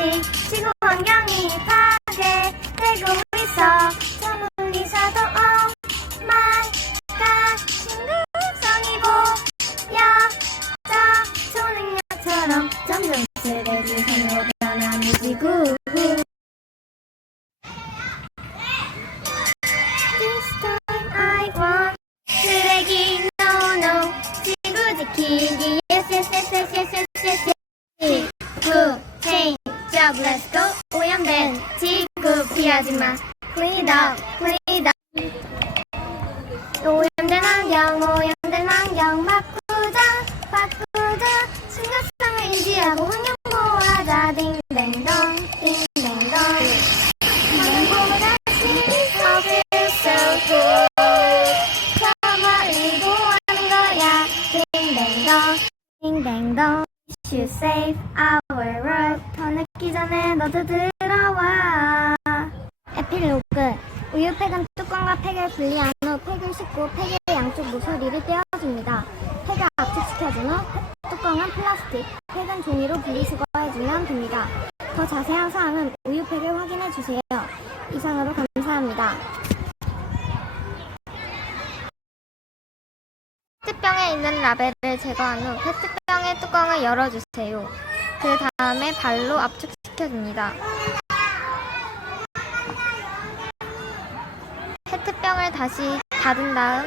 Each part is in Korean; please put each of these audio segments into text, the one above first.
없이 지구 환경이 파괴되고 있어. 저물리서도 엄마가 심각성이 보여자 초능력처럼 점점 쓰레기산으로 변하는 지구. 쓰레기 no no. 지구 지키기. Yes yes yes yes yes up, let's go. 오염된 지구 피하지 마. Clean it up, clean it up. 오염된 환경, 오염된 환경 바꾸자, 바꾸자. 심각성을 인지하고 환경 보호하자. 딩동댕동, 딩동댕동. 환경 보호자 I feel so cool. 평화를 보호하는 거야. 딩동댕동, 딩동댕동. Should save our world 더 늦기 전에 너도 들어와 에필로그 우유팩은 뚜껑과 팩을 분리한 후 팩을 씻고 팩의 양쪽 모서리를 떼어줍니다. 팩을 압축시켜준 후 뚜껑은 플라스틱, 팩은 종이로 분리수거해주면 됩니다. 더 자세한 사항은 우유팩을 확인해주세요. 이상으로 감사합니다. 페트병에 있는 라벨을 제거한 후 페트병 의 뚜껑을 열어주세요. 그 다음에 발로 압축시켜줍니다. 페트병을 다시 닫은 다음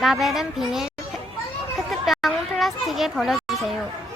라벨은 비닐, 페- 페트병은 플라스틱에 버려주세요.